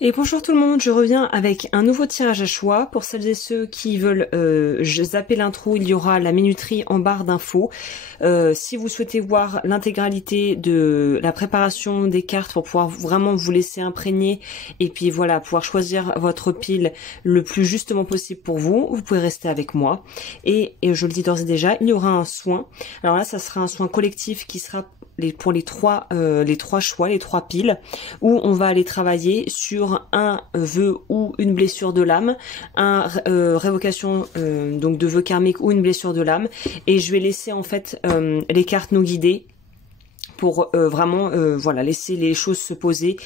Et bonjour tout le monde, je reviens avec un nouveau tirage à choix. Pour celles et ceux qui veulent zapper l'intro, il y aura la minuterie en barre d'infos. Si vous souhaitez voir l'intégralité de la préparation des cartes pour pouvoir vraiment vous laisser imprégner et puis voilà, pouvoir choisir votre pile le plus justement possible pour vous, vous pouvez rester avec moi. Et je le dis d'ores et déjà, il y aura un soin. Alors là, ça sera un soin collectif qui sera pour les trois choix, les trois piles, où on va aller travailler sur un vœu ou une blessure de l'âme, un révocation donc de vœu karmique ou une blessure de l'âme, et je vais laisser en fait les cartes nous guider pour vraiment voilà, laisser les choses se poser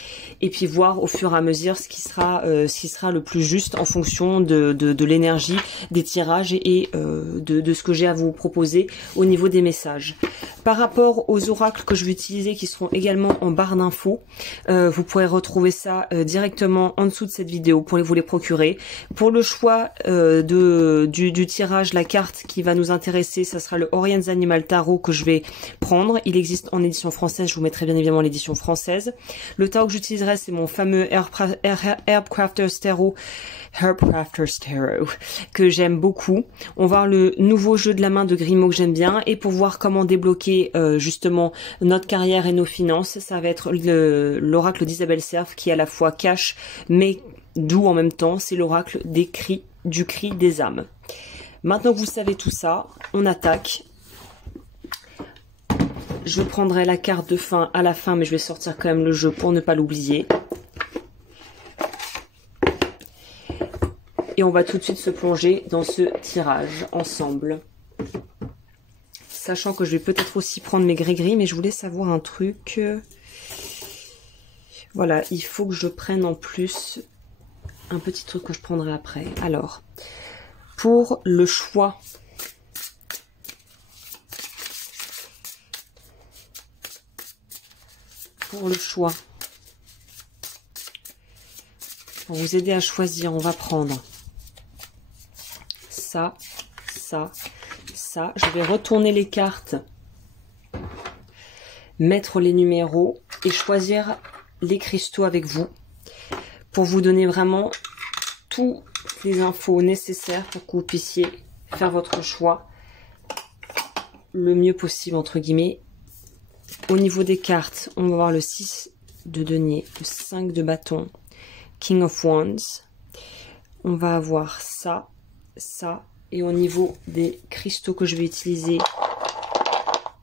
et puis voir au fur et à mesure ce qui sera le plus juste en fonction de l'énergie des tirages et de ce que j'ai à vous proposer au niveau des messages. Par rapport aux oracles que je vais utiliser qui seront également en barre d'infos, vous pourrez retrouver ça directement en dessous de cette vidéo pour vous les procurer. Pour le choix du tirage, la carte qui va nous intéresser, ça sera le Orient's Animal Tarot que je vais prendre. Il existe en édition française, je vous mettrai bien évidemment l'édition française. Le tarot que j'utiliserai, c'est mon fameux Herbcrafters Tarot, que j'aime beaucoup. On va voir le nouveau jeu de la main de Grimaud que j'aime bien, et pour voir comment débloquer justement notre carrière et nos finances, ça va être l'oracle d'Isabelle Serve qui est à la fois cash mais doux en même temps. C'est l'oracle du cri des âmes. Maintenant que vous savez tout ça, on attaque. Je prendrai la carte de fin à la fin, mais je vais sortir quand même le jeu pour ne pas l'oublier. Et on va tout de suite se plonger dans ce tirage ensemble. Sachant que je vais peut-être aussi prendre mes gris-gris, mais je voulais savoir un truc. Voilà, il faut que je prenne en plus un petit truc que je prendrai après. Alors, pour le choix... Pour vous aider à choisir, on va prendre ça, ça, ça. Je vais retourner les cartes, mettre les numéros et choisir les cristaux avec vous pour vous donner vraiment toutes les infos nécessaires pour que vous puissiez faire votre choix le mieux possible, entre guillemets. Au niveau des cartes, on va voir le 6 de denier, le 5 de bâton, King of Wands. On va avoir ça, ça. Et au niveau des cristaux que je vais utiliser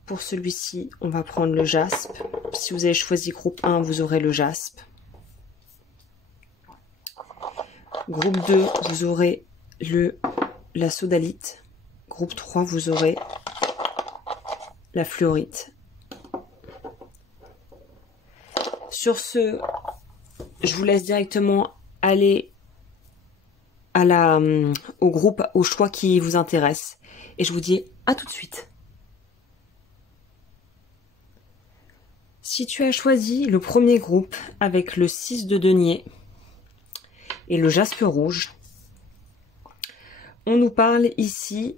pour celui-ci, on va prendre le jaspe. Si vous avez choisi groupe 1, vous aurez le jaspe. Groupe 2, vous aurez la sodalite. Groupe 3, vous aurez la fluorite. Sur ce, je vous laisse directement aller au groupe, au choix qui vous intéresse. Et je vous dis à tout de suite. Si tu as choisi le premier groupe avec le 6 de denier et le jaspe rouge, on nous parle ici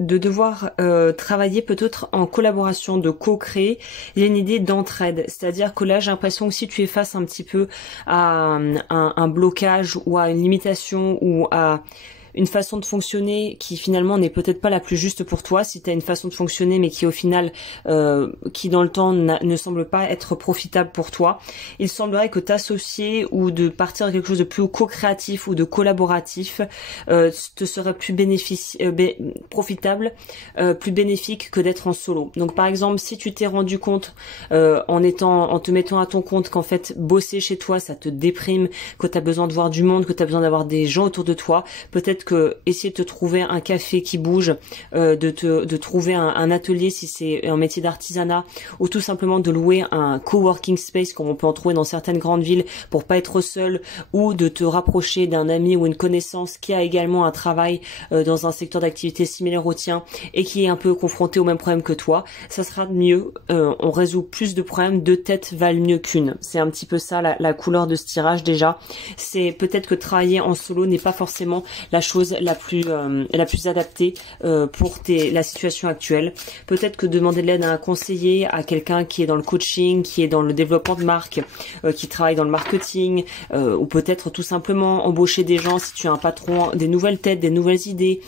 de devoir travailler peut-être en collaboration, de co-créer. Il y a une idée d'entraide, c'est-à-dire que là j'ai l'impression que si tu es face un petit peu à un blocage ou à une limitation ou à une façon de fonctionner qui finalement n'est peut-être pas la plus juste pour toi, si tu as une façon de fonctionner mais qui au final, qui dans le temps ne semble pas être profitable pour toi, il semblerait que t'associer ou de partir de quelque chose de plus co-créatif ou de collaboratif te serait plus profitable, plus bénéfique que d'être en solo. Donc par exemple, si tu t'es rendu compte en te mettant à ton compte qu'en fait bosser chez toi ça te déprime, que tu as besoin de voir du monde, que tu as besoin d'avoir des gens autour de toi, peut-être que essayer de te trouver un café qui bouge, de trouver un atelier si c'est un métier d'artisanat, ou tout simplement de louer un coworking space comme on peut en trouver dans certaines grandes villes pour pas être seul, ou de te rapprocher d'un ami ou une connaissance qui a également un travail dans un secteur d'activité similaire au tien et qui est un peu confronté au même problème que toi, ça sera mieux. On résout plus de problèmes, deux têtes valent mieux qu'une. C'est un petit peu ça la couleur de ce tirage déjà. C'est peut-être que travailler en solo n'est pas forcément la chose chose la plus adaptée pour la situation actuelle. Peut-être que demander de l'aide à un conseiller, à quelqu'un qui est dans le coaching, qui est dans le développement de marque, qui travaille dans le marketing, ou peut-être tout simplement embaucher des gens si tu es un patron, des nouvelles têtes, des nouvelles idées.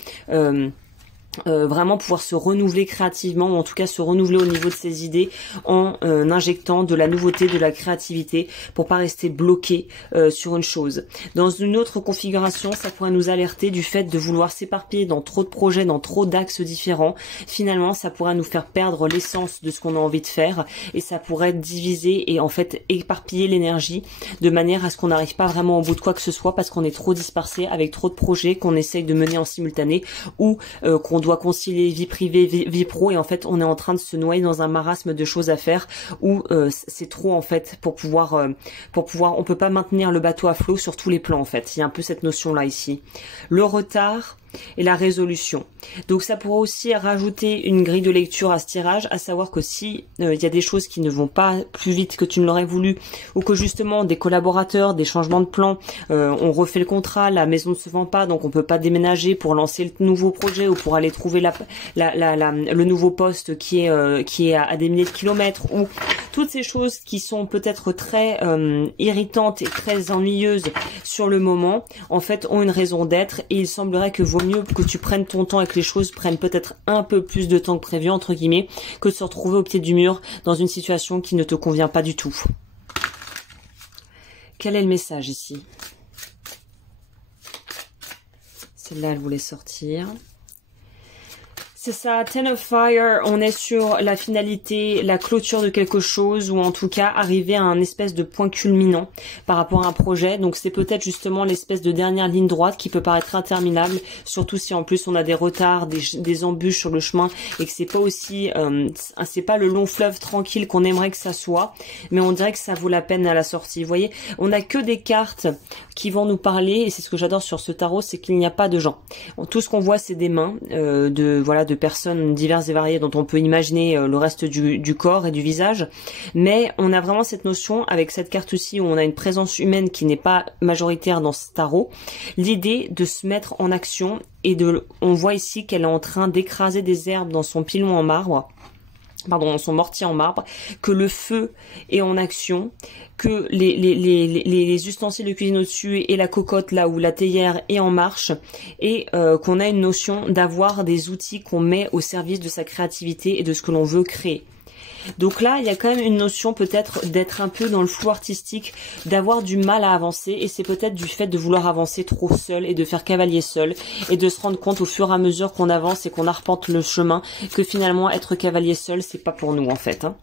Vraiment pouvoir se renouveler créativement, ou en tout cas se renouveler au niveau de ses idées en injectant de la nouveauté, de la créativité, pour pas rester bloqué sur une chose. Dans une autre configuration, ça pourrait nous alerter du fait de vouloir s'éparpiller dans trop de projets, dans trop d'axes différents. Finalement, ça pourrait nous faire perdre l'essence de ce qu'on a envie de faire, et ça pourrait diviser et en fait éparpiller l'énergie de manière à ce qu'on n'arrive pas vraiment au bout de quoi que ce soit, parce qu'on est trop dispersé avec trop de projets qu'on essaye de mener en simultané, ou qu'on doit concilier vie privée, vie pro, et en fait on est en train de se noyer dans un marasme de choses à faire où c'est trop en fait pour pouvoir on peut pas maintenir le bateau à flot sur tous les plans en fait. Il y a un peu cette notion là ici. Le retard et la résolution. Donc ça pourrait aussi rajouter une grille de lecture à ce tirage, à savoir que si il y a des choses qui ne vont pas plus vite que tu ne l'aurais voulu, ou que justement des collaborateurs, des changements de plan, on refait le contrat, la maison ne se vend pas, donc on peut pas déménager pour lancer le nouveau projet ou pour aller trouver le nouveau poste qui est à des milliers de kilomètres, ou toutes ces choses qui sont peut-être très irritantes et très ennuyeuses sur le moment, en fait ont une raison d'être, et il semblerait que vaut mieux que tu prennes ton temps et que les choses prennent peut-être un peu plus de temps que prévu, entre guillemets, que de se retrouver au pied du mur dans une situation qui ne te convient pas du tout. Quel est le message ici? Celle-là, elle voulait sortir. C'est ça, Ten of Fire, on est sur la finalité, la clôture de quelque chose, ou en tout cas arriver à un espèce de point culminant par rapport à un projet. Donc c'est peut-être justement l'espèce de dernière ligne droite qui peut paraître interminable, surtout si en plus on a des retards, des embûches sur le chemin, et que c'est pas aussi, c'est pas le long fleuve tranquille qu'on aimerait que ça soit, mais on dirait que ça vaut la peine à la sortie. Vous voyez, on n'a que des cartes qui vont nous parler, et c'est ce que j'adore sur ce tarot, c'est qu'il n'y a pas de gens. Tout ce qu'on voit, c'est des mains, de personnes diverses et variées dont on peut imaginer le reste du corps et du visage, mais on a vraiment cette notion avec cette carte-ci où on a une présence humaine qui n'est pas majoritaire dans ce tarot, l'idée de se mettre en action, et on voit ici qu'elle est en train d'écraser des herbes dans son pilon en marbre, dans son mortier en marbre, que le feu est en action, que les ustensiles de cuisine au-dessus et la cocotte là où la théière est en marche, et qu'on a une notion d'avoir des outils qu'on met au service de sa créativité et de ce que l'on veut créer. Donc là, il y a quand même une notion peut-être d'être un peu dans le flou artistique, d'avoir du mal à avancer, et c'est peut-être du fait de vouloir avancer trop seul et de faire cavalier seul, et de se rendre compte au fur et à mesure qu'on avance et qu'on arpente le chemin que finalement être cavalier seul, c'est pas pour nous en fait, hein.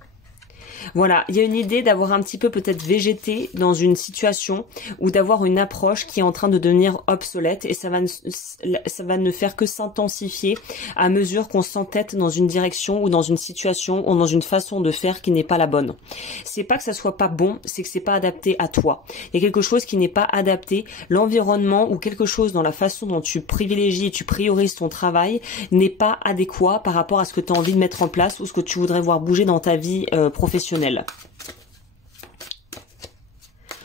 Voilà, il y a une idée d'avoir un petit peu peut-être végété dans une situation, ou d'avoir une approche qui est en train de devenir obsolète, et ça va ne faire que s'intensifier à mesure qu'on s'entête dans une direction ou dans une situation ou dans une façon de faire qui n'est pas la bonne. C'est pas que ça soit pas bon, c'est que c'est pas adapté à toi. Il y a quelque chose qui n'est pas adapté, l'environnement ou quelque chose dans la façon dont tu privilégies et tu priorises ton travail n'est pas adéquat par rapport à ce que tu as envie de mettre en place ou ce que tu voudrais voir bouger dans ta vie professionnelle.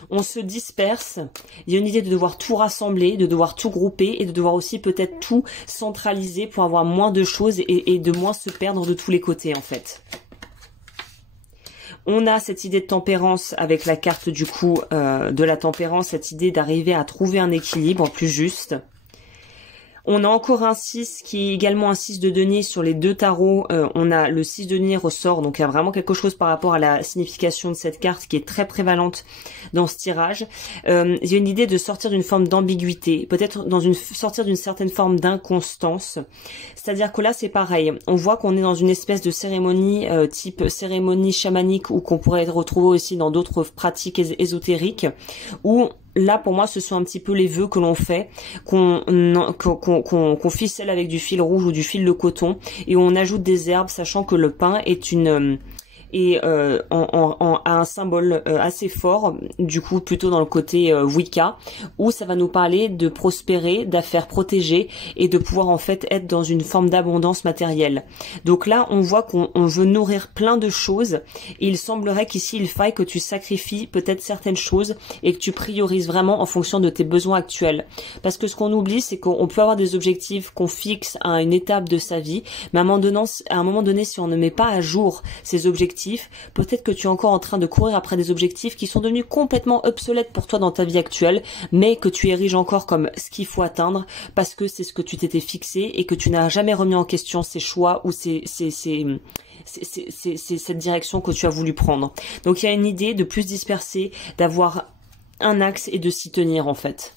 On se disperse, il y a une idée de devoir tout rassembler, de devoir tout grouper, et de devoir aussi peut-être tout centraliser pour avoir moins de choses et de moins se perdre de tous les côtés en fait. On a cette idée de tempérance avec la carte du coup de la tempérance, cette idée d'arriver à trouver un équilibre plus juste. On a encore un 6 qui est également un 6 de denier sur les deux tarots. On a le 6 de denier ressort, donc il y a vraiment quelque chose par rapport à la signification de cette carte qui est très prévalente dans ce tirage. Il y a une idée de sortir d'une forme d'ambiguïté, peut-être sortir d'une certaine forme d'inconstance. C'est-à-dire que là c'est pareil, on voit qu'on est dans une espèce de cérémonie type cérémonie chamanique, ou qu'on pourrait retrouver aussi dans d'autres pratiques ésotériques, où là, pour moi, ce sont un petit peu les vœux que l'on fait, qu'on ficelle avec du fil rouge ou du fil de coton, et on ajoute des herbes, sachant que le pain est et a un symbole assez fort, du coup plutôt dans le côté Wicca, où ça va nous parler de prospérer, d'affaires protégées et de pouvoir en fait être dans une forme d'abondance matérielle. Donc là on voit qu'on veut nourrir plein de choses et il semblerait qu'ici il faille que tu sacrifies peut-être certaines choses et que tu priorises vraiment en fonction de tes besoins actuels. Parce que ce qu'on oublie, c'est qu'on peut avoir des objectifs qu'on fixe à une étape de sa vie, mais à un moment donné, si on ne met pas à jour ces objectifs, peut-être que tu es encore en train de courir après des objectifs qui sont devenus complètement obsolètes pour toi dans ta vie actuelle, mais que tu ériges encore comme ce qu'il faut atteindre parce que c'est ce que tu t'étais fixé et que tu n'as jamais remis en question ces choix ou c'est cette direction que tu as voulu prendre. Donc il y a une idée de plus disperser, d'avoir un axe et de s'y tenir en fait.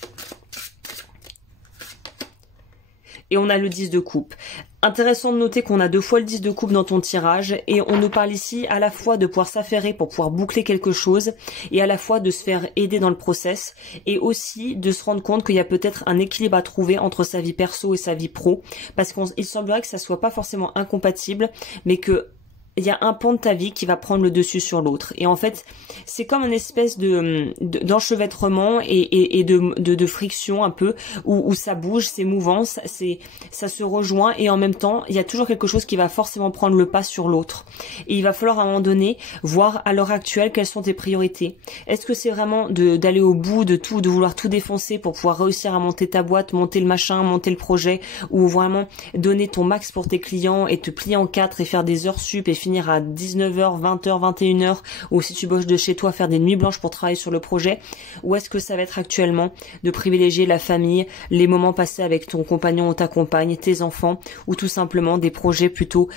Et on a le 10 de coupe. Intéressant de noter qu'on a 2 fois le 10 de coupe dans ton tirage et on nous parle ici à la fois de pouvoir s'affairer pour pouvoir boucler quelque chose et à la fois de se faire aider dans le process et aussi de se rendre compte qu'il y a peut-être un équilibre à trouver entre sa vie perso et sa vie pro parce qu'il semblerait que ça soit pas forcément incompatible mais que il y a un pan de ta vie qui va prendre le dessus sur l'autre. Et en fait, c'est comme une espèce d'enchevêtrement et de friction un peu, où ça bouge, c'est mouvant, ça se rejoint, et en même temps, il y a toujours quelque chose qui va forcément prendre le pas sur l'autre. Et il va falloir à un moment donné voir à l'heure actuelle quelles sont tes priorités. Est-ce que c'est vraiment d'aller au bout de tout, de vouloir tout défoncer pour pouvoir réussir à monter ta boîte, monter le machin, monter le projet, ou vraiment donner ton max pour tes clients et te plier en 4 et faire des heures sup et finir à 19h, 20h, 21h, ou si tu bosses de chez toi, faire des nuits blanches pour travailler sur le projet, ou est-ce que ça va être actuellement de privilégier la famille, les moments passés avec ton compagnon ou ta compagne, tes enfants, ou tout simplement des projets plutôt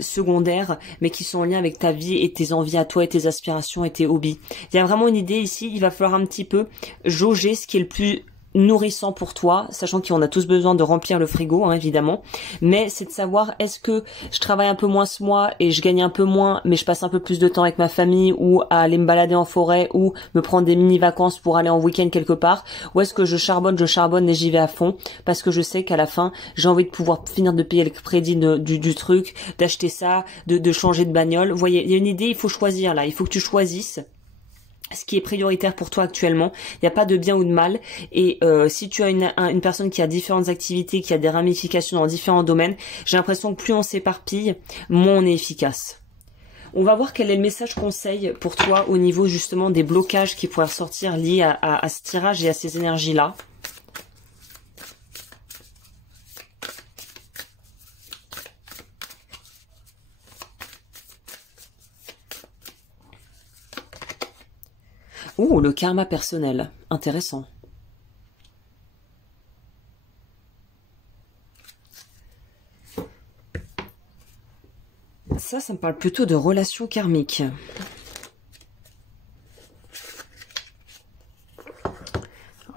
secondaires, mais qui sont en lien avec ta vie et tes envies à toi et tes aspirations et tes hobbies. Il y a vraiment une idée ici, il va falloir un petit peu jauger ce qui est le plus nourrissant pour toi, sachant qu'on a tous besoin de remplir le frigo, hein, évidemment, mais c'est de savoir est-ce que je travaille un peu moins ce mois et je gagne un peu moins, mais je passe un peu plus de temps avec ma famille ou à aller me balader en forêt ou me prendre des mini-vacances pour aller en week-end quelque part, ou est-ce que je charbonne et j'y vais à fond parce que je sais qu'à la fin, j'ai envie de pouvoir finir de payer le crédit du truc, d'acheter ça, de changer de bagnole. Vous voyez, il y a une idée, il faut choisir là, il faut que tu choisisses ce qui est prioritaire pour toi actuellement. Il n'y a pas de bien ou de mal et si tu as une personne qui a différentes activités, qui a des ramifications dans différents domaines, j'ai l'impression que plus on s'éparpille, moins on est efficace. On va voir quel est le message conseil pour toi au niveau justement des blocages qui pourraient ressortir liés à ce tirage et à ces énergies-là. Oh, le karma personnel. Intéressant. Ça me parle plutôt de relations karmiques.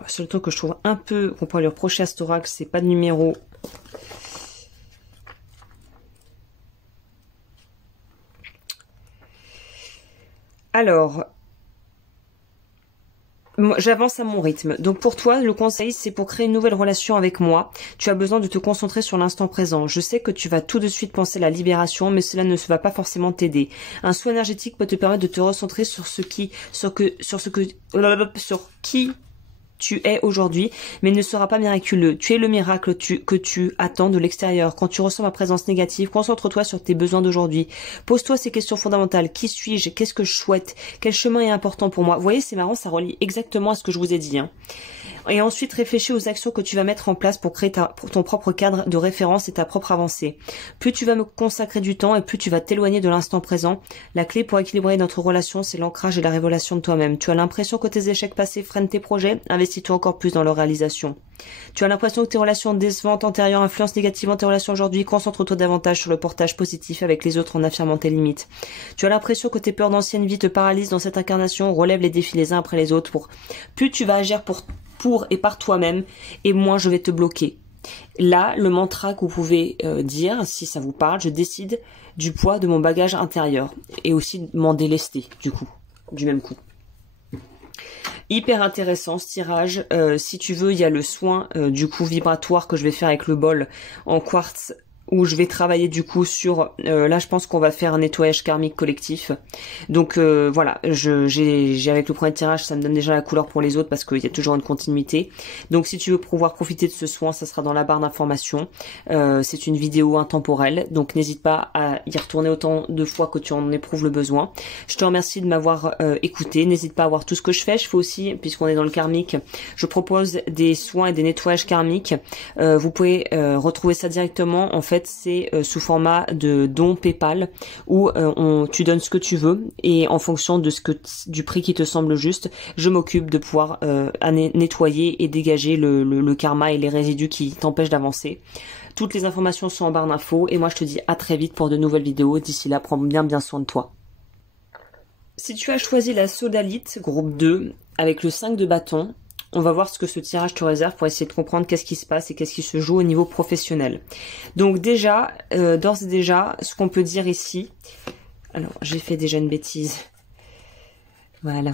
Le seul truc que je trouve un peu qu'on pourrait lui reprocher à cet oracle, c'est pas de numéro. Alors... J'avance à mon rythme. Donc pour toi, le conseil, c'est pour créer une nouvelle relation avec moi. Tu as besoin de te concentrer sur l'instant présent. Je sais que tu vas tout de suite penser à la libération, mais cela ne va pas forcément t'aider. Un saut énergétique peut te permettre de te recentrer sur qui tu es aujourd'hui, mais il ne sera pas miraculeux. Tu es le miracle que tu attends de l'extérieur. Quand tu ressens ma présence négative, concentre-toi sur tes besoins d'aujourd'hui. Pose-toi ces questions fondamentales. Qui suis-je? Qu'est-ce que je souhaite? Quel chemin est important pour moi? Vous voyez, c'est marrant, ça relie exactement à ce que je vous ai dit, hein. Et ensuite, réfléchis aux actions que tu vas mettre en place pour créer ton propre cadre de référence et ta propre avancée. Plus tu vas me consacrer du temps et plus tu vas t'éloigner de l'instant présent. La clé pour équilibrer notre relation, c'est l'ancrage et la révélation de toi-même. Tu as l'impression que tes échecs passés freinent tes projets, investis-toi encore plus dans leur réalisation. Tu as l'impression que tes relations décevantes antérieures influencent négativement tes relations aujourd'hui, concentre-toi davantage sur le portage positif avec les autres en affirmant tes limites. Tu as l'impression que tes peurs d'ancienne vie te paralysent dans cette incarnation, relève les défis les uns après les autres. Plus tu vas agir pour et par toi-même, et moi je vais te bloquer. Là, le mantra que vous pouvez dire, si ça vous parle, je décide du poids de mon bagage intérieur, et aussi m'en délester, du même coup. Hyper intéressant ce tirage. Si tu veux, il y a le soin vibratoire que je vais faire avec le bol en quartz où je vais travailler du coup sur, là je pense qu'on va faire un nettoyage karmique collectif. Donc voilà, j'ai avec le premier tirage, ça me donne déjà la couleur pour les autres parce qu'il y a toujours une continuité. Donc si tu veux pouvoir profiter de ce soin, ça sera dans la barre d'information. C'est une vidéo intemporelle, donc n'hésite pas à y retourner autant de fois que tu en éprouves le besoin. Je te remercie de m'avoir écouté, n'hésite pas à voir tout ce que je fais. Je fais aussi, puisqu'on est dans le karmique, je propose des soins et des nettoyages karmiques. Vous pouvez retrouver ça directement, en fait c'est sous format de don PayPal où tu donnes ce que tu veux et en fonction de du prix qui te semble juste, je m'occupe de pouvoir nettoyer et dégager le karma et les résidus qui t'empêchent d'avancer. Toutes les informations sont en barre d'infos et moi je te dis à très vite pour de nouvelles vidéos. D'ici là, prends bien soin de toi. Si tu as choisi la sodalite groupe 2 avec le 5 de bâton, on va voir ce que ce tirage te réserve pour essayer de comprendre qu'est-ce qui se passe et qu'est-ce qui se joue au niveau professionnel. Donc déjà, d'ores et déjà, ce qu'on peut dire ici... Alors, j'ai fait déjà une bêtise. Voilà.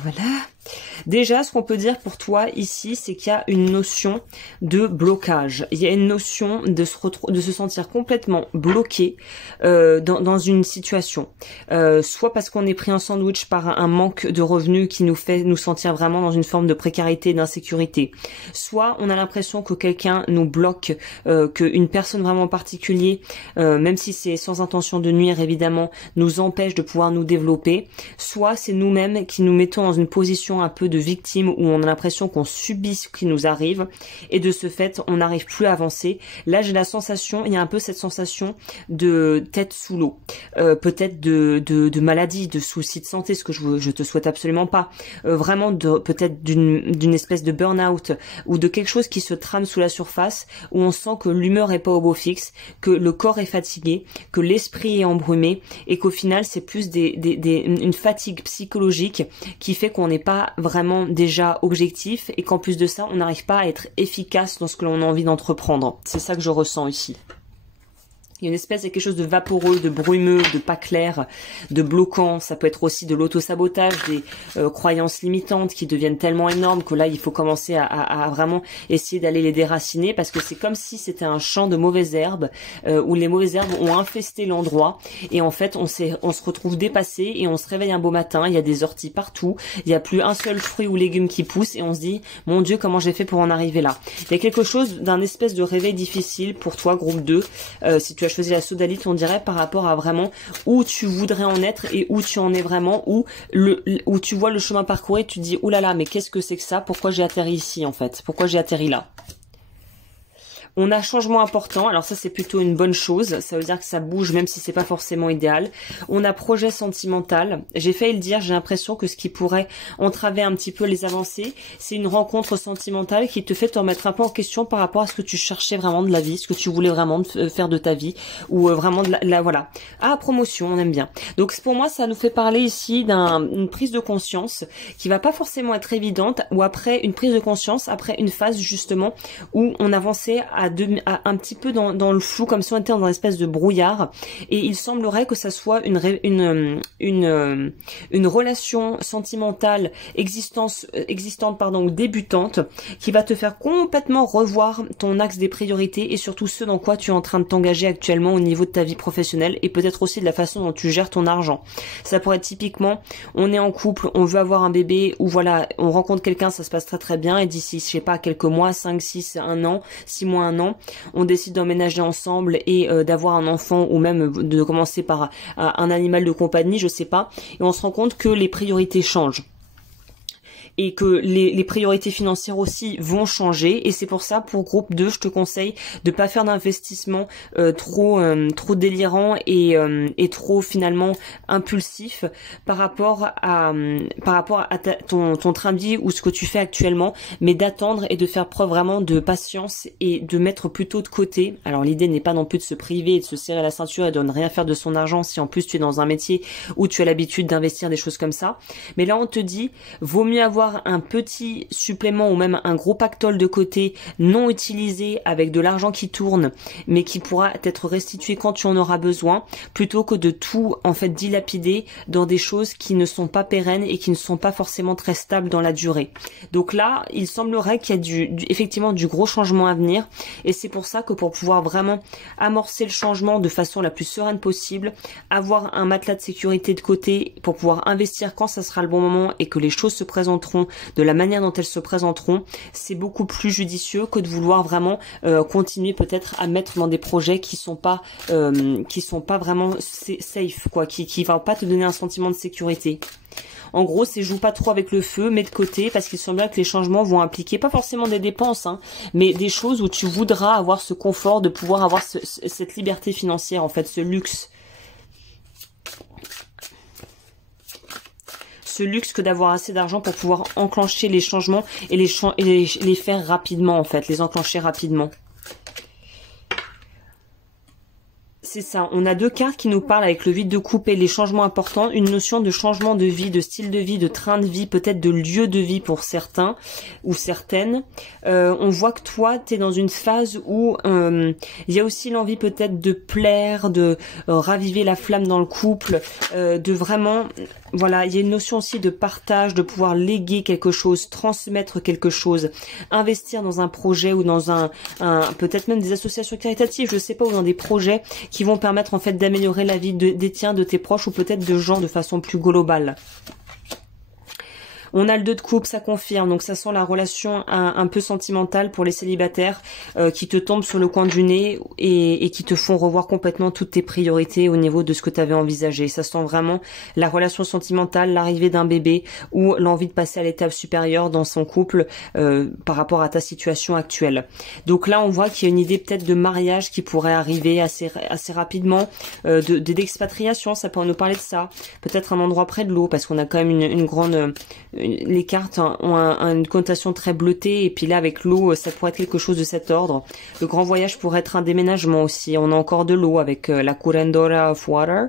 Déjà, ce qu'on peut dire pour toi ici, c'est qu'il y a une notion de blocage. Il y a une notion de se sentir complètement bloqué dans une situation. Soit parce qu'on est pris en sandwich par un manque de revenus qui nous fait nous sentir vraiment dans une forme de précarité, d'insécurité. Soit on a l'impression que quelqu'un nous bloque, qu'une personne vraiment particulière, même si c'est sans intention de nuire évidemment, nous empêche de pouvoir nous développer. Soit c'est nous-mêmes qui nous mettons dans une position un peu de victime où on a l'impression qu'on subit ce qui nous arrive et de ce fait on n'arrive plus à avancer. Là j'ai la sensation, il y a un peu cette sensation de tête sous l'eau, peut-être de maladie, de soucis de santé, ce que je te souhaite absolument pas, vraiment peut-être d'une espèce de burn-out ou de quelque chose qui se trame sous la surface où on sent que l'humeur est pas au beau fixe, que le corps est fatigué, que l'esprit est embrumé et qu'au final c'est plus une fatigue psychologique qui fait qu'on n'est pas vraiment déjà objectif et qu'en plus de ça, on n'arrive pas à être efficace dans ce que l'on a envie d'entreprendre. C'est ça que je ressens ici. Il y a une espèce de quelque chose de vaporeux, de brumeux, de pas clair, de bloquant. Ça peut être aussi de l'auto-sabotage, des croyances limitantes qui deviennent tellement énormes que là, il faut commencer à vraiment essayer d'aller les déraciner parce que c'est comme si c'était un champ de mauvaises herbes où les mauvaises herbes ont infesté l'endroit et en fait, on se retrouve dépassé et on se réveille un beau matin. Il y a des orties partout. Il n'y a plus un seul fruit ou légume qui pousse et on se dit, mon Dieu, comment j'ai fait pour en arriver là? Il y a quelque chose d'un espèce de réveil difficile pour toi, groupe 2, si tu as choisi la sodalite, on dirait par rapport à vraiment où tu voudrais en être et où tu en es vraiment, où tu vois le chemin parcouru et tu te dis, oulala, mais qu'est-ce que c'est que ça? Pourquoi j'ai atterri ici en fait? Pourquoi j'ai atterri là? On a changement important, alors ça c'est plutôt une bonne chose, ça veut dire que ça bouge même si c'est pas forcément idéal. On a projet sentimental, j'ai failli le dire, j'ai l'impression que ce qui pourrait entraver un petit peu les avancées, c'est une rencontre sentimentale qui te fait te remettre un peu en question par rapport à ce que tu cherchais vraiment de la vie, ce que tu voulais vraiment faire de ta vie, ou vraiment de la voilà. Ah, promotion, on aime bien. Donc pour moi ça nous fait parler ici d'une prise de conscience qui va pas forcément être évidente, ou après une prise de conscience, après une phase justement où on avançait un petit peu dans le flou, comme si on était dans une espèce de brouillard, et il semblerait que ça soit une relation sentimentale existante ou débutante qui va te faire complètement revoir ton axe des priorités et surtout ce dans quoi tu es en train de t'engager actuellement au niveau de ta vie professionnelle et peut-être aussi de la façon dont tu gères ton argent. Ça pourrait être typiquement, on est en couple, on veut avoir un bébé, ou voilà, on rencontre quelqu'un, ça se passe très bien et d'ici, je sais pas, quelques mois, 5, 6, 1 an, 6 mois, 1 an, on décide d'emménager ensemble et d'avoir un enfant ou même de commencer par un animal de compagnie, je sais pas, et on se rend compte que les priorités changent. Et que les priorités financières aussi vont changer, et c'est pour ça, pour groupe 2, je te conseille de pas faire d'investissement trop délirant et trop finalement impulsif par rapport à ton train de vie ou ce que tu fais actuellement, mais d'attendre et de faire preuve vraiment de patience et de mettre plutôt de côté. Alors l'idée n'est pas non plus de se priver et de se serrer la ceinture et de ne rien faire de son argent si en plus tu es dans un métier où tu as l'habitude d'investir des choses comme ça, mais là on te dit, vaut mieux avoir avoir un petit supplément ou même un gros pactole de côté non utilisé avec de l'argent qui tourne mais qui pourra être restitué quand tu en auras besoin, plutôt que de tout en fait dilapider dans des choses qui ne sont pas pérennes et qui ne sont pas forcément très stables dans la durée. Donc là, il semblerait qu'il y a effectivement du gros changement à venir, et c'est pour ça que pour pouvoir vraiment amorcer le changement de façon la plus sereine possible, avoir un matelas de sécurité de côté pour pouvoir investir quand ça sera le bon moment et que les choses se présenteront de la manière dont elles se présenteront, c'est beaucoup plus judicieux que de vouloir vraiment continuer peut-être à mettre dans des projets qui sont pas vraiment safe, quoi, qui va pas te donner un sentiment de sécurité. En gros, c'est joue pas trop avec le feu, mets de côté, parce qu'il semblerait que les changements vont impliquer pas forcément des dépenses, hein, mais des choses où tu voudras avoir ce confort de pouvoir avoir cette liberté financière, en fait, ce luxe. Ce luxe que d'avoir assez d'argent pour pouvoir enclencher les changements et les faire rapidement, en fait, les enclencher rapidement. C'est ça, on a deux cartes qui nous parlent avec le vide de coupe et les changements importants, une notion de changement de vie, de style de vie, de train de vie, peut-être de lieu de vie pour certains ou certaines. On voit que toi, tu es dans une phase où il y a aussi l'envie peut-être de plaire, de raviver la flamme dans le couple, de vraiment... Voilà, il y a une notion aussi de partage, de pouvoir léguer quelque chose, transmettre quelque chose, investir dans un projet ou dans un peut-être même des associations caritatives, je sais pas, ou dans des projets qui vont permettre en fait d'améliorer la vie des tiens, de tes proches ou peut-être de gens de façon plus globale. On a le 2 de coupe, ça confirme, donc ça sent la relation un peu sentimentale pour les célibataires qui te tombent sur le coin du nez et qui te font revoir complètement toutes tes priorités au niveau de ce que tu avais envisagé. Ça sent vraiment la relation sentimentale, l'arrivée d'un bébé ou l'envie de passer à l'étape supérieure dans son couple par rapport à ta situation actuelle. Donc là, on voit qu'il y a une idée peut-être de mariage qui pourrait arriver assez rapidement, d'expatriation, ça peut nous parler de ça. Peut-être un endroit près de l'eau parce qu'on a quand même une grande... les cartes ont une connotation très bleutée et puis là avec l'eau ça pourrait être quelque chose de cet ordre. Le grand voyage pourrait être un déménagement aussi, on a encore de l'eau avec la Curandora of Water.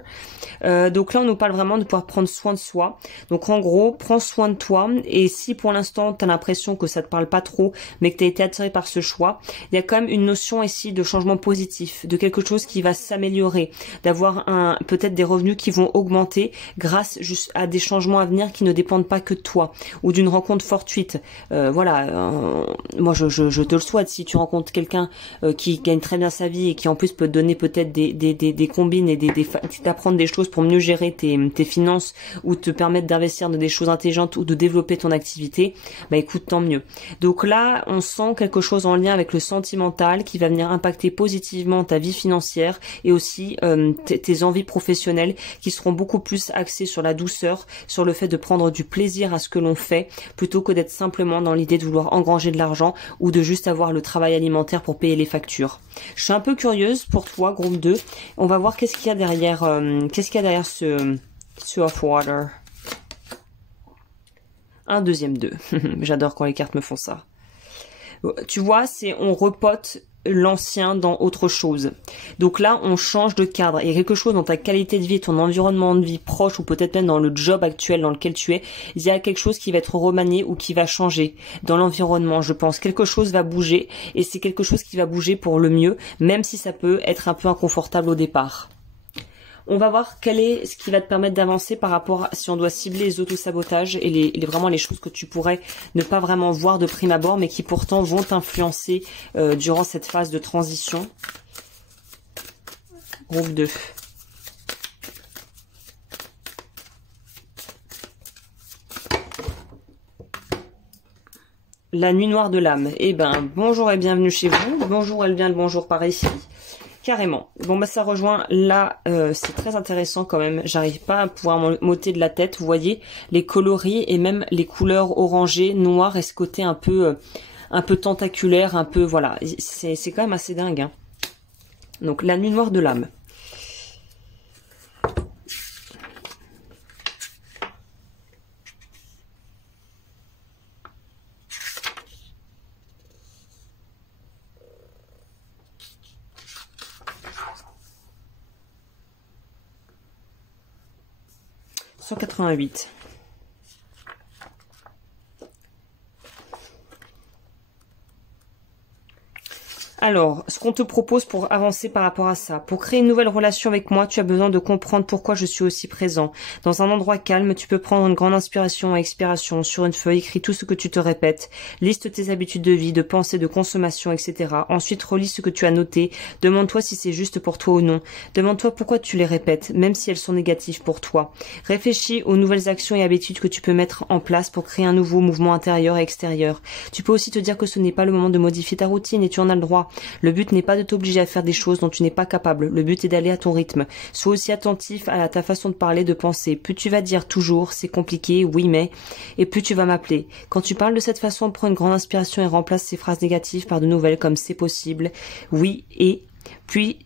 Donc là on nous parle vraiment de pouvoir prendre soin de soi, donc en gros prends soin de toi, et si pour l'instant tu as l'impression que ça te parle pas trop mais que tu as été attiré par ce choix, il y a quand même une notion ici de changement positif, de quelque chose qui va s'améliorer, d'avoir peut-être des revenus qui vont augmenter grâce juste à des changements à venir qui ne dépendent pas que de toi ou d'une rencontre fortuite. Moi je te le souhaite, si tu rencontres quelqu'un qui gagne très bien sa vie et qui en plus peut te donner peut-être des combines et t'apprendre des choses pour mieux gérer tes finances ou te permettre d'investir dans des choses intelligentes ou de développer ton activité, bah écoute, tant mieux. Donc là on sent quelque chose en lien avec le sentimental qui va venir impacter positivement ta vie financière et aussi tes envies professionnelles qui seront beaucoup plus axées sur la douceur, sur le fait de prendre du plaisir à ce que l'on fait plutôt que d'être simplement dans l'idée de vouloir engranger de l'argent ou de juste avoir le travail alimentaire pour payer les factures. Je suis un peu curieuse pour toi, groupe 2. On va voir qu'est-ce qu'il y a derrière ce Off-Water. Un deuxième 2. J'adore quand les cartes me font ça. Tu vois, on repote l'ancien dans autre chose. Donc là, on change de cadre. Il y a quelque chose dans ta qualité de vie, ton environnement de vie proche ou peut-être même dans le job actuel dans lequel tu es. Il y a quelque chose qui va être remanié ou qui va changer dans l'environnement, je pense. Quelque chose va bouger et c'est quelque chose qui va bouger pour le mieux, même si ça peut être un peu inconfortable au départ. On va voir quel est ce qui va te permettre d'avancer par rapport à si on doit cibler les autosabotages et vraiment les choses que tu pourrais ne pas vraiment voir de prime abord mais qui pourtant vont t'influencer durant cette phase de transition. Groupe 2. La nuit noire de l'âme. Eh ben, bonjour et bienvenue chez vous. Bonjour, elle vient le bonjour par ici. Carrément. Bon bah ça rejoint là, c'est très intéressant quand même. J'arrive pas à pouvoir m'ôter de la tête. Vous voyez les coloris et même les couleurs orangées, noires et ce côté un peu tentaculaire, un peu voilà. C'est quand même assez dingue. Hein. Donc la nuit noire de l'âme. Alors, ce qu'on te propose pour avancer par rapport à ça, pour créer une nouvelle relation avec moi, tu as besoin de comprendre pourquoi je suis aussi présent. Dans un endroit calme, tu peux prendre une grande inspiration et expiration. Sur une feuille, écris tout ce que tu te répètes. Liste tes habitudes de vie, de pensée, de consommation, etc. Ensuite, relis ce que tu as noté. Demande-toi si c'est juste pour toi ou non. Demande-toi pourquoi tu les répètes, même si elles sont négatives pour toi. Réfléchis aux nouvelles actions et habitudes que tu peux mettre en place pour créer un nouveau mouvement intérieur et extérieur. Tu peux aussi te dire que ce n'est pas le moment de modifier ta routine et tu en as le droit. Le but n'est pas de t'obliger à faire des choses dont tu n'es pas capable. Le but est d'aller à ton rythme. Sois aussi attentif à ta façon de parler, de penser. Plus tu vas dire toujours, c'est compliqué, oui mais, et plus tu vas m'appeler. Quand tu parles de cette façon, prends une grande inspiration et remplace ces phrases négatives par de nouvelles comme c'est possible, oui et, puis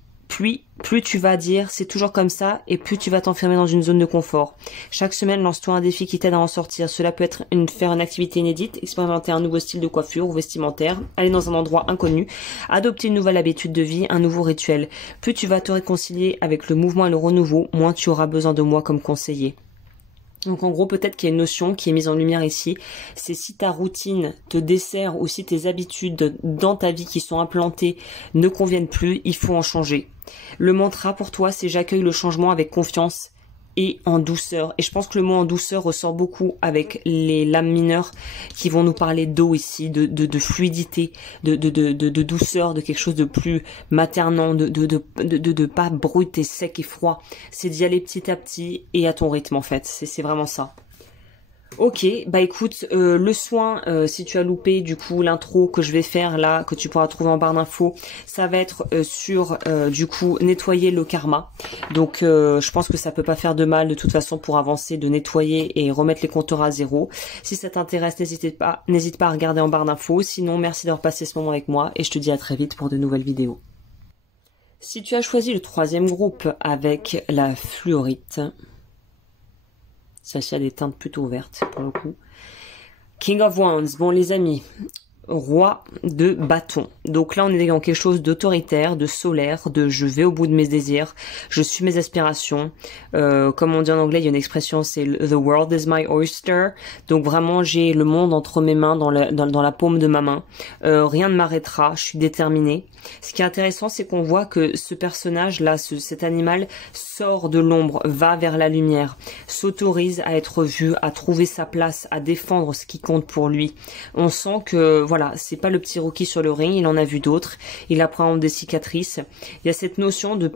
plus tu vas dire c'est toujours comme ça et plus tu vas t'enfermer dans une zone de confort. Chaque semaine, lance-toi un défi qui t'aide à en sortir. Cela peut être faire une activité inédite, expérimenter un nouveau style de coiffure ou vestimentaire, aller dans un endroit inconnu, adopter une nouvelle habitude de vie, un nouveau rituel. Plus tu vas te réconcilier avec le mouvement et le renouveau, moins tu auras besoin de moi comme conseiller. Donc en gros, peut-être qu'il y a une notion qui est mise en lumière ici, c'est si ta routine te dessert ou si tes habitudes dans ta vie qui sont implantées ne conviennent plus, il faut en changer. Le mantra pour toi, c'est j'accueille le changement avec confiance et en douceur. Et je pense que le mot en douceur ressort beaucoup avec les lames mineures qui vont nous parler d'eau ici, de fluidité, de douceur, de quelque chose de plus maternant, de pas brut et sec et froid. C'est d'y aller petit à petit et à ton rythme en fait. C'est vraiment ça. Ok, bah écoute, le soin, si tu as loupé du coup l'intro que je vais faire là, que tu pourras trouver en barre d'infos, ça va être sur du coup nettoyer le karma. Donc je pense que ça peut pas faire de mal de toute façon pour avancer, de nettoyer et remettre les compteurs à zéro. Si ça t'intéresse, n'hésite pas à regarder en barre d'infos. Sinon, merci d'avoir passé ce moment avec moi et je te dis à très vite pour de nouvelles vidéos. Si tu as choisi le troisième groupe avec la fluorite, sachez, il y a des teintes plutôt vertes pour le coup. King of Wands, bon les amis, roi de bâton. Donc là on est dans quelque chose d'autoritaire, de solaire, de je vais au bout de mes désirs, je suis mes aspirations. Comme on dit en anglais, il y a une expression, c'est the world is my oyster. Donc vraiment j'ai le monde entre mes mains, dans la paume de ma main. Rien ne m'arrêtera, je suis déterminée. Ce qui est intéressant, c'est qu'on voit que ce personnage-là, cet animal, sort de l'ombre, va vers la lumière, s'autorise à être vu, à trouver sa place, à défendre ce qui compte pour lui. On sent que, voilà, c'est pas le petit Rocky sur le ring, il en a vu d'autres, il apprend des cicatrices. Il y a cette notion de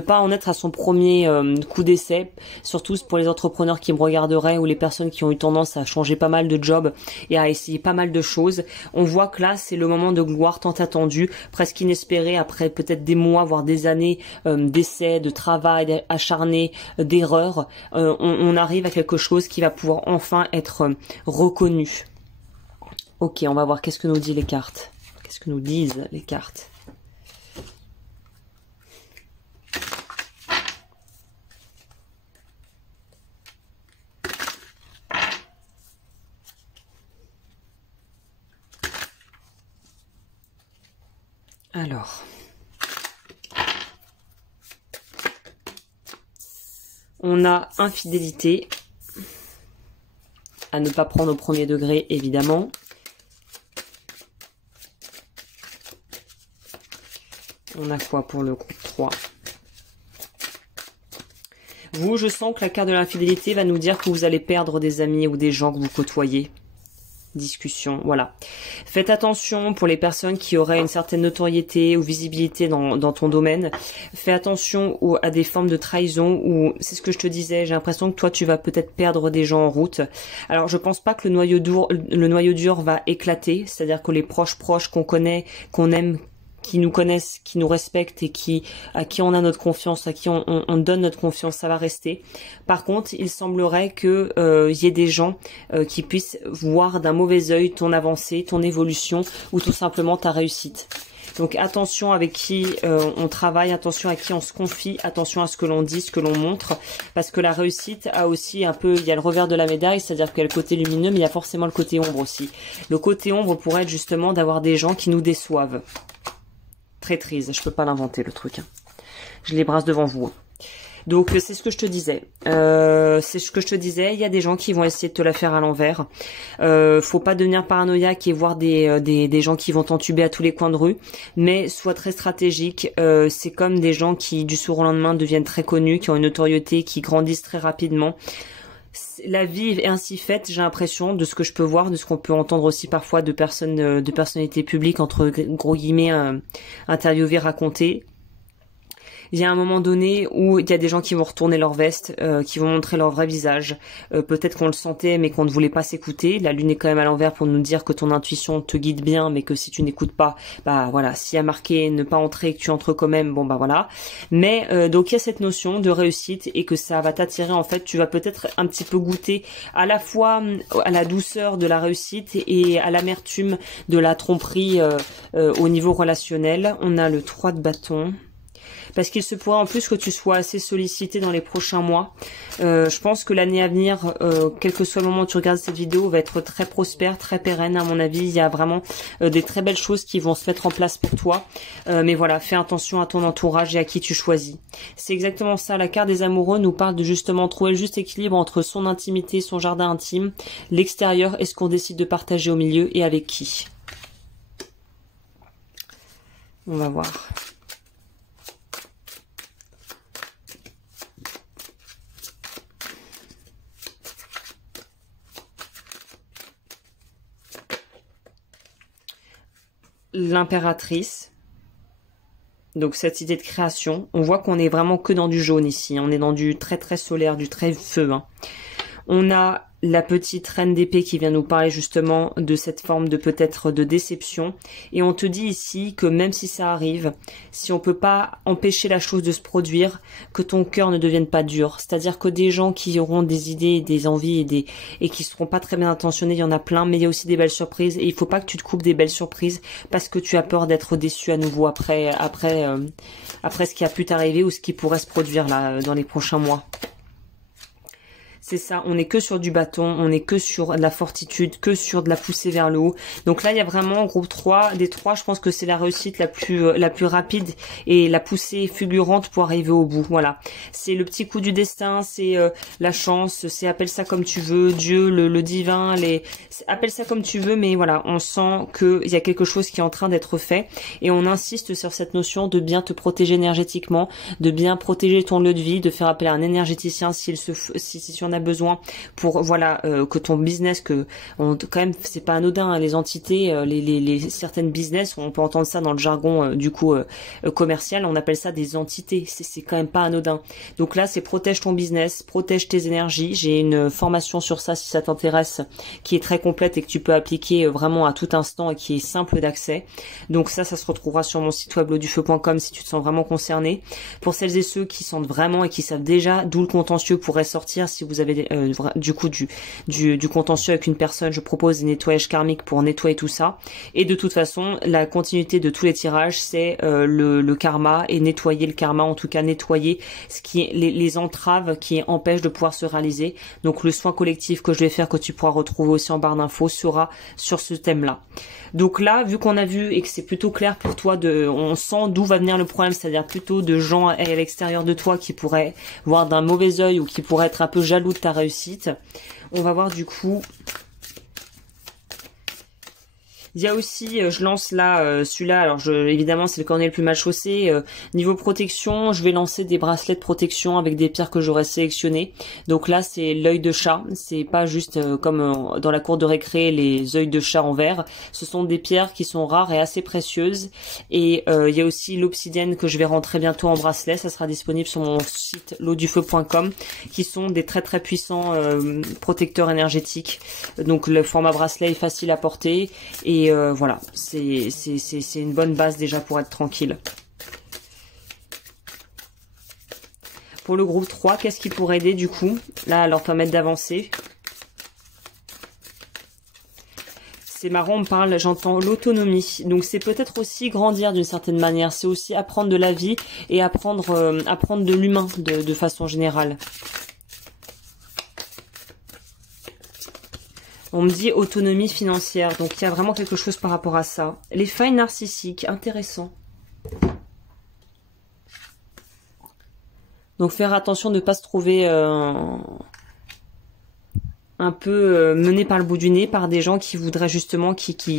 pas en être à son premier coup d'essai, surtout pour les entrepreneurs qui me regarderaient ou les personnes qui ont eu tendance à changer pas mal de jobs et à essayer pas mal de choses. On voit que là, c'est le moment de gloire tant attendu, presque inespéré après peut-être des mois, voire des années d'essais, de travail acharné, d'erreurs. On arrive à quelque chose qui va pouvoir enfin être reconnu. Ok, on va voir qu'est-ce que nous disent les cartes. Qu'est-ce que nous disent les cartes? Alors, on a infidélité, à ne pas prendre au premier degré, évidemment. On a quoi pour le groupe 3? Vous, je sens que la carte de l'infidélité va nous dire que vous allez perdre des amis ou des gens que vous côtoyez. Discussion, voilà. Faites attention pour les personnes qui auraient une certaine notoriété ou visibilité dans ton domaine. Fais attention à des formes de trahison ou c'est ce que je te disais, j'ai l'impression que toi tu vas peut-être perdre des gens en route. Alors je pense pas que le noyau dur va éclater, c'est-à-dire que les proches qu'on connaît, qu'on aime, qui nous connaissent, qui nous respectent et à qui on a notre confiance, à qui on donne notre confiance, ça va rester. Par contre, il semblerait que y ait des gens qui puissent voir d'un mauvais œil ton avancée, ton évolution ou tout simplement ta réussite. Donc attention avec qui on travaille, attention à qui on se confie, attention à ce que l'on dit, ce que l'on montre, parce que la réussite a aussi un peu, il y a le revers de la médaille, c'est-à-dire qu'il y a le côté lumineux, mais il y a forcément le côté ombre aussi. Le côté ombre pourrait être justement d'avoir des gens qui nous déçoivent. Traîtrise, je peux pas l'inventer le truc. Je les brasse devant vous. Donc c'est ce que je te disais. Il y a des gens qui vont essayer de te la faire à l'envers. Faut pas devenir paranoïaque et voir des gens qui vont t'entuber à tous les coins de rue, mais sois très stratégique. C'est comme des gens qui du jour au lendemain deviennent très connus, qui ont une notoriété, qui grandissent très rapidement. La vie est ainsi faite, j'ai l'impression, de ce que je peux voir, de ce qu'on peut entendre aussi parfois de personnes, de personnalités publiques, entre gros guillemets, interviewées, racontées. Il y a un moment donné où il y a des gens qui vont retourner leur veste, qui vont montrer leur vrai visage. Peut-être qu'on le sentait, mais qu'on ne voulait pas s'écouter. La lune est quand même à l'envers pour nous dire que ton intuition te guide bien, mais que si tu n'écoutes pas, bah voilà, s'il y a marqué ne pas entrer, que tu entres quand même, bon bah voilà. Mais donc il y a cette notion de réussite et que ça va t'attirer. En fait, tu vas peut-être un petit peu goûter à la fois à la douceur de la réussite et à l'amertume de la tromperie au niveau relationnel. On a le 3 de bâton. Parce qu'il se pourrait en plus que tu sois assez sollicité dans les prochains mois. Je pense que l'année à venir, quel que soit le moment où tu regardes cette vidéo, va être très prospère, très pérenne. À mon avis, il y a vraiment des très belles choses qui vont se mettre en place pour toi. Mais voilà, fais attention à ton entourage et à qui tu choisis. C'est exactement ça. La carte des amoureux nous parle de justement trouver le juste équilibre entre son intimité, son jardin intime, l'extérieur et ce qu'on décide de partager au milieu et avec qui. On va voir. L'impératrice, donc cette idée de création, on voit qu'on est vraiment que dans du jaune ici, on est dans du très très solaire, du très feu. On a la petite reine d'épée qui vient nous parler justement de cette forme de peut-être de déception. Et on te dit ici que même si ça arrive, si on peut pas empêcher la chose de se produire, que ton cœur ne devienne pas dur. C'est-à-dire que des gens qui auront des idées, des envies et qui seront pas très bien intentionnés, il y en a plein, mais il y a aussi des belles surprises. Et il faut pas que tu te coupes des belles surprises parce que tu as peur d'être déçu à nouveau après ce qui a pu t'arriver ou ce qui pourrait se produire là dans les prochains mois. C'est ça, on n'est que sur du bâton, on n'est que sur de la fortitude, que sur de la poussée vers le haut. Donc là, il y a vraiment groupe 3. Des 3, je pense que c'est la réussite la plus rapide et la poussée fulgurante pour arriver au bout. Voilà, c'est le petit coup du destin, c'est la chance, c'est appelle ça comme tu veux, Dieu, le divin, appelle ça comme tu veux, mais voilà, on sent qu'il y a quelque chose qui est en train d'être fait et on insiste sur cette notion de bien te protéger énergétiquement, de bien protéger ton lieu de vie, de faire appel à un énergéticien si tu en as besoin pour voilà que ton business quand même c'est pas anodin hein, les entités les certaines business on peut entendre ça dans le jargon commercial, on appelle ça des entités, c'est quand même pas anodin. Donc là c'est protège ton business, protège tes énergies. J'ai une formation sur ça si ça t'intéresse qui est très complète et que tu peux appliquer vraiment à tout instant et qui est simple d'accès. Donc ça se retrouvera sur mon site web lodufeu.com si tu te sens vraiment concerné. Pour celles et ceux qui sentent vraiment et qui savent déjà d'où le contentieux pourrait sortir, si vous avez du coup du contentieux avec une personne, je propose des nettoyages karmiques pour nettoyer tout ça. Et de toute façon, la continuité de tous les tirages, c'est le karma et nettoyer le karma, en tout cas nettoyer ce qui est les entraves qui empêchent de pouvoir se réaliser. Donc le soin collectif que je vais faire, que tu pourras retrouver aussi en barre d'infos, sera sur ce thème-là. Donc là, vu qu'on a vu et que c'est plutôt clair pour toi, on sent d'où va venir le problème, c'est-à-dire plutôt de gens à l'extérieur de toi qui pourraient voir d'un mauvais œil ou qui pourraient être un peu jaloux de ta réussite. On va voir du coup. Il y a aussi, je lance là, celui-là, alors évidemment c'est le cornet le plus mal chaussé. Niveau protection, je vais lancer des bracelets de protection avec des pierres que j'aurais sélectionnées. Donc là c'est l'œil de chat, c'est pas juste comme dans la cour de récré les œils de chat en verre. Ce sont des pierres qui sont rares et assez précieuses. Et il y a aussi l'obsidienne que je vais rentrer bientôt en bracelet, ça sera disponible sur mon site lodufeu.com, qui sont des très très puissants protecteurs énergétiques. Donc le format bracelet est facile à porter et voilà, c'est une bonne base déjà pour être tranquille. Pour le groupe 3, qu'est-ce qui pourrait aider du coup? Là, leur permettre d'avancer. C'est marrant, on me parle, j'entends l'autonomie. Donc c'est peut-être aussi grandir d'une certaine manière. C'est aussi apprendre de la vie et apprendre de l'humain de façon générale. On me dit autonomie financière, donc il y a vraiment quelque chose par rapport à ça. Les failles narcissiques, intéressant. Donc faire attention de ne pas se trouver un peu mené par le bout du nez par des gens qui voudraient justement qui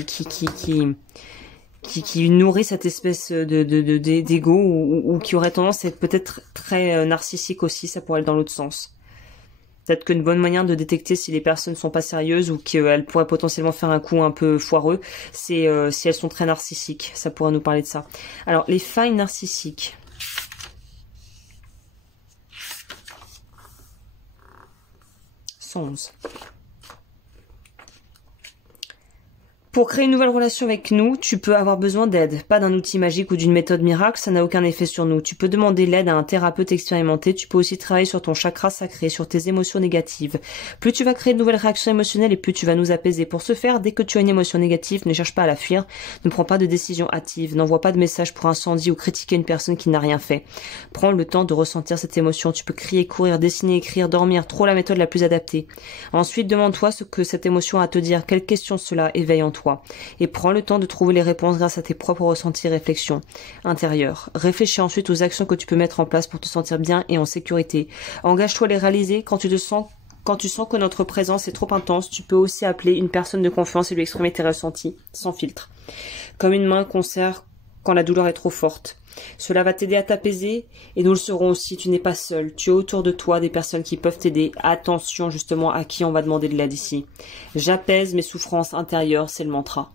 nourrit cette espèce d'ego ou qui aurait tendance à être peut-être très narcissique aussi, ça pourrait aller dans l'autre sens. Peut-être qu'une bonne manière de détecter si les personnes sont pas sérieuses ou qu'elles pourraient potentiellement faire un coup un peu foireux, c'est si elles sont très narcissiques. Ça pourrait nous parler de ça. Alors, les failles narcissiques. Sons. Pour créer une nouvelle relation avec nous, tu peux avoir besoin d'aide. Pas d'un outil magique ou d'une méthode miracle, ça n'a aucun effet sur nous. Tu peux demander l'aide à un thérapeute expérimenté. Tu peux aussi travailler sur ton chakra sacré, sur tes émotions négatives. Plus tu vas créer de nouvelles réactions émotionnelles et plus tu vas nous apaiser. Pour ce faire, dès que tu as une émotion négative, ne cherche pas à la fuir. Ne prends pas de décision hâtive. N'envoie pas de message pour incendie ou critiquer une personne qui n'a rien fait. Prends le temps de ressentir cette émotion. Tu peux crier, courir, dessiner, écrire, dormir. Trouve la méthode la plus adaptée. Ensuite, demande-toi ce que cette émotion a à te dire. Quelles questions cela éveille en toi. Et prends le temps de trouver les réponses grâce à tes propres ressentis et réflexions intérieures. Réfléchis ensuite aux actions que tu peux mettre en place pour te sentir bien et en sécurité. Engage-toi à les réaliser quand tu sens que notre présence est trop intense. Tu peux aussi appeler une personne de confiance et lui exprimer tes ressentis sans filtre. Comme une main qu'on serre quand la douleur est trop forte. Cela va t'aider à t'apaiser et nous le serons aussi, tu n'es pas seul. Tu as autour de toi des personnes qui peuvent t'aider. Attention justement à qui on va demander de l'aide ici. J'apaise mes souffrances intérieures, c'est le mantra.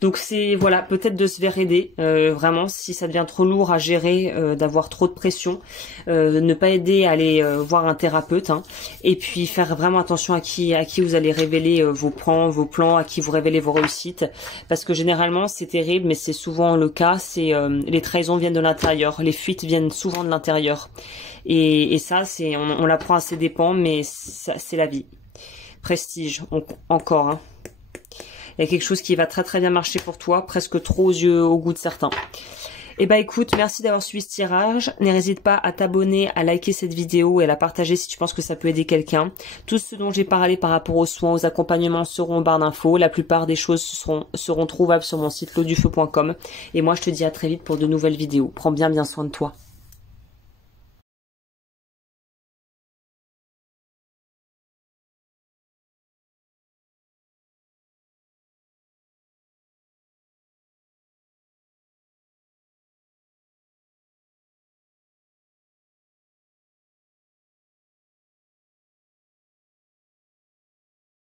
Donc c'est, voilà, peut-être de se faire aider, vraiment, si ça devient trop lourd à gérer, d'avoir trop de pression, ne pas aider à aller voir un thérapeute, hein, et puis faire vraiment attention à qui vous allez révéler vos plans, à qui vous révélez vos réussites, parce que généralement c'est terrible, mais c'est souvent le cas, c'est les trahisons viennent de l'intérieur, les fuites viennent souvent de l'intérieur, et ça c'est, on l'apprend à ses dépens, mais c'est la vie. Prestige, encore, hein. Il y a quelque chose qui va très très bien marcher pour toi, presque trop au goût de certains. Eh ben écoute, merci d'avoir suivi ce tirage. N'hésite pas à t'abonner, à liker cette vidéo et à la partager si tu penses que ça peut aider quelqu'un. Tout ce dont j'ai parlé par rapport aux soins, aux accompagnements seront en barre d'infos. La plupart des choses seront trouvables sur mon site lodufeu.com. Et moi je te dis à très vite pour de nouvelles vidéos. Prends bien soin de toi.